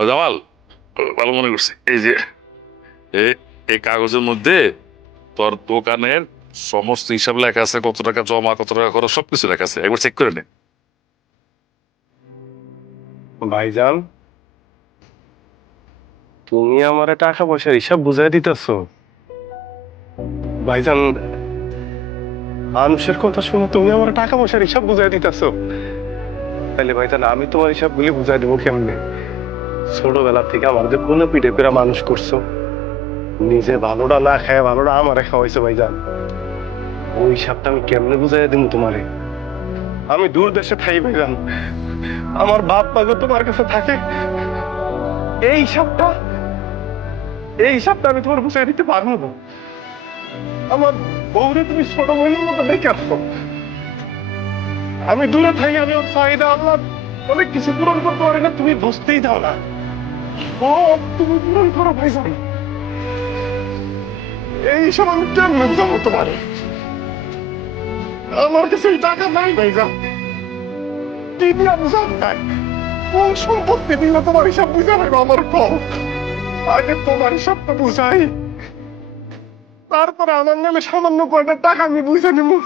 ও জামাল, ভালো মনে করছি। এই যে এই কাগজের মধ্যে তোর দোকানের সমস্ত হিসাব লেখা আছে, কত টাকা জমা, কত টাকা খরচ, সবকিছু লেখা আছে, একবার চেক করে নে। ভাইজান, তুমি আমার টাকা পয়সার হিসাব বুঝাই দিতেছো? ভাইজান, মানুষের কথা শুনে তুমি আমার টাকা পয়সার হিসাব বুঝাই দিতেছো? তাইলে ভাইজান, আমি তোমার হিসাবগুলি বুঝাই দেবো কেমনে? ছোটবেলা থেকে আমাদের কোলে পিঠে করে মানুষ করছো, নিজে ভালোটা না খায় ভালোটা আমারে খাওয়াইছো ভাইজান। ওই হিসাবটা আমি কেমনে বুঝাই দিব তোমারে? আমি দূর দেশে থাকি ভাইজান, আমার বাপ মাগো তোমার কাছে থাকে। এই হিসাবটা এই হিসাবটা আমি তোমার বুঝাই দিতে পারবো না। আমার বউরে তুমি ছোট বোনের মতো দেখে আসছো। আমি দূরে থাকি, আমি ওর চাহিদা আল্লাহ অনেক কিছু পূরণ করতে পারি না, তুমি বুঝতেই দাও না। সব তুমি পূরণ করো ভাইজান। এই সব আমি কেমন যাবো তোমারে? আমার কাছে এই টাকা নাই ভাইজান, তিনি আমি জান নাই। কোন সম্পত্তি দিলে তোমার হিসাব বুঝা পাইবো আমার কম? আগে তোমার হিসাবটা বুঝাই, তারপরে আমার নামে সামান্য কয়টা টাকা আমি বুঝে নিবো।